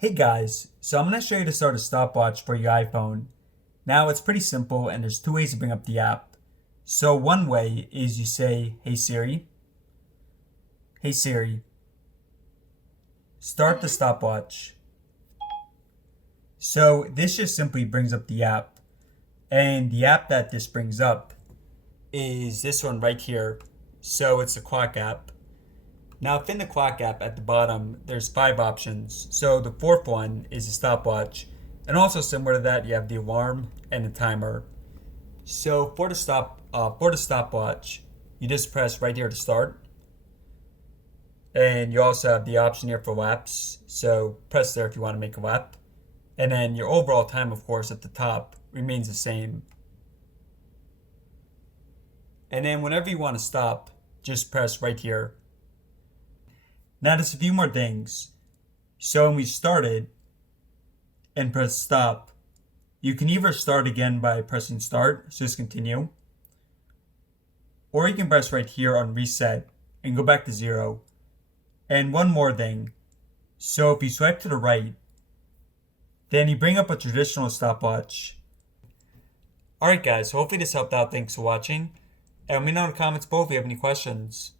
Hey guys, so I'm going to show you to start a stopwatch for your iPhone. Now it's pretty simple and there's two ways to bring up the app. So one way is you say, hey Siri, start the stopwatch. So this just simply brings up the app. And the app that this brings up is this one right here. So it's the clock app. Now within the clock app at the bottom, there's 5 options. So the fourth one is the stopwatch. And also similar to that, you have the alarm and the timer. So for the stopwatch, you just press right here to start. And you also have the option here for laps. So press there if you want to make a lap. And then your overall time, of course, at the top remains the same. And then whenever you want to stop, just press right here. Now there's a few more things. So when we started and press stop, you can either start again by pressing start, so just continue. Or you can press right here on reset and go back to 0. And one more thing. So if you swipe to the right, then you bring up a traditional stopwatch. Alright guys, hopefully this helped out. Thanks for watching. And let me know in the comments below if you have any questions.